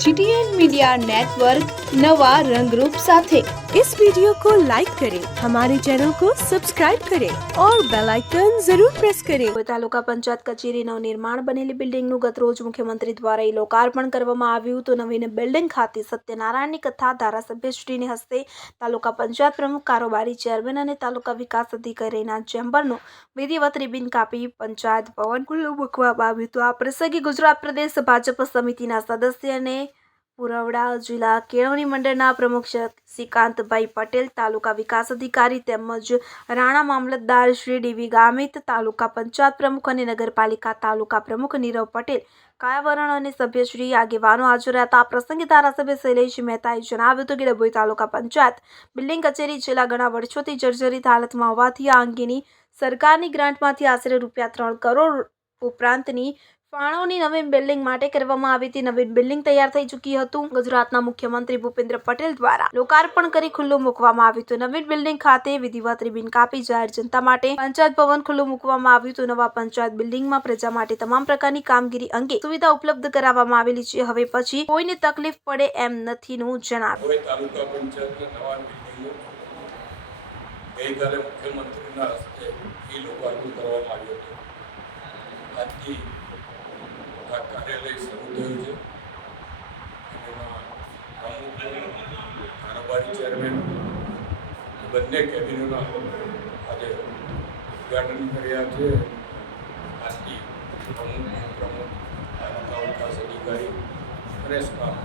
GTN media network नवा रंगरूप साथे इस वीडियो को लाइक करें हमारे चैनल को सब्सक्राइब करें और बेल आइकन जरूर प्रेस करें કોઈ તાલુકા પંચાયત કચેરીનું નિર્માણ બનેલી બિલ્ડિંગનું ગતરોજ મુખ્યમંત્રી દ્વારા ઈ લોકાર્પણ કરવામાં આવ્યું તો નવીન બિલ્ડિંગ ખાતે સત્યનારાયણની કથા ધારાસભ્યશ્રીની હસ્તે તાલુકા પંચાયત પ્રમુખ કારોબારી ચેરમેન અને તાલુકા વિકાસ અધિકારીના ચેમ્બરનું વિધિવત રિબિન કાપી પંચાયત ભવન ખુલ્લું મૂકવામાં આવ્યું તો આ પ્રસંગે ગુજરાત પ્રદેશ ભાજપ સમિતિના સદસ્ય અને પુરવડા જિલ્લા કેળવણી મંડળના પ્રમુખ શ્રીકાંતભાઈ પટેલ, તાલુકા વિકાસ અધિકારી તેમજ રાણા મામલતદાર શ્રી ડીવી ગામિત, તાલુકા પંચાયત પ્રમુખ અને નગરપાલિકા તાલુકા પ્રમુખ નીરવ પટેલ, કાયાવરણ અને સભ્યશ્રી આગેવાનો હાજર હતા. આ પ્રસંગે ધારાસભ્ય શૈલેષ મહેતાએ જણાવ્યું હતું કે ડભોઈ તાલુકા પંચાયત બિલ્ડિંગ કચેરી છેલ્લા ઘણા વર્ષોથી જર્જરિત હાલતમાં હોવાથી આ અંગેની સરકારની ગ્રાન્ટમાંથી આશરે રૂપિયા ત્રણ કરોડ ઉપરાંતની ફાળવણી નવીન બિલ્ડિંગ માટે કરવામાં આવી હતી. નવીન બિલ્ડિંગ તૈયાર થઈ ચૂકી હતું. ગુજરાતના મુખ્યમંત્રી ભૂપેન્દ્ર પટેલ દ્વારા લોકાર્પણ કરી ખુલ્લું મૂકવામાં આવ્યું હતું. નવીન બિલ્ડિંગ ખાતે વિધિવત રિબિન કાપી જાહેર જનતા માટે પંચાયત ભવન ખુલ્લું મૂકવામાં આવ્યું હતું. નવા પંચાયત બિલ્ડિંગમાં પ્રજા માટે તમામ પ્રકારની કામગીરી અંગે સુવિધા ઉપલબ્ધ કરાવવામાં આવેલી છે. હવે પછી કોઈને તકલીફ પડે એમ જણાવ્યું. નવા બિલ્ડિંગો ગઈકાલે મુખ્યમંત્રીના હસ્તે લોકાર્પણ કરવામાં આવ્યું હતું. આ કાર્યાલય શરૂ થયું છે. અને પ્રમુખ કારોબારી ચેરમેન બંને કેબિનેટના આજે ઉદઘાટન કર્યા છે. આજથી પ્રમુખ પ્રમુખ, તાલુકા વિકાસ અધિકારી અને સ્ટાફ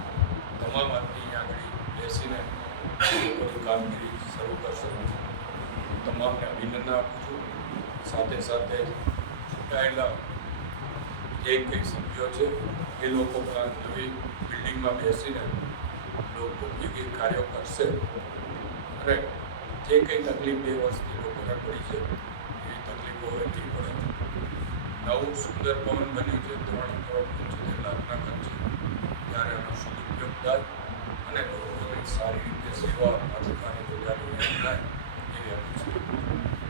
તમામ આદમી આગળ બેસીને બધું કામગીરી શરૂ કરશે. તમામને અભિનંદન આપું છું. સાથે સાથે ચૂંટાયેલા જે કંઈ સભ્યો છે, એ લોકો નવી બિલ્ડિંગમાં બેસીને લોકો વિવિધ કાર્યો કરશે. અને જે કંઈ તકલીફ બે વર્ષથી લોકોને પડી છે એવી તકલીફો નહીં પડે નવું સુંદર ભવન બન્યું છે, ત્રણ કરોડ પંચોતેર લાખના ખર્ચે. ત્યારે એનો સદુપયોગ થાય અને લોકોને સારી રીતે સેવા તાલુકાની બજારની થાય એવી અપેક્ષા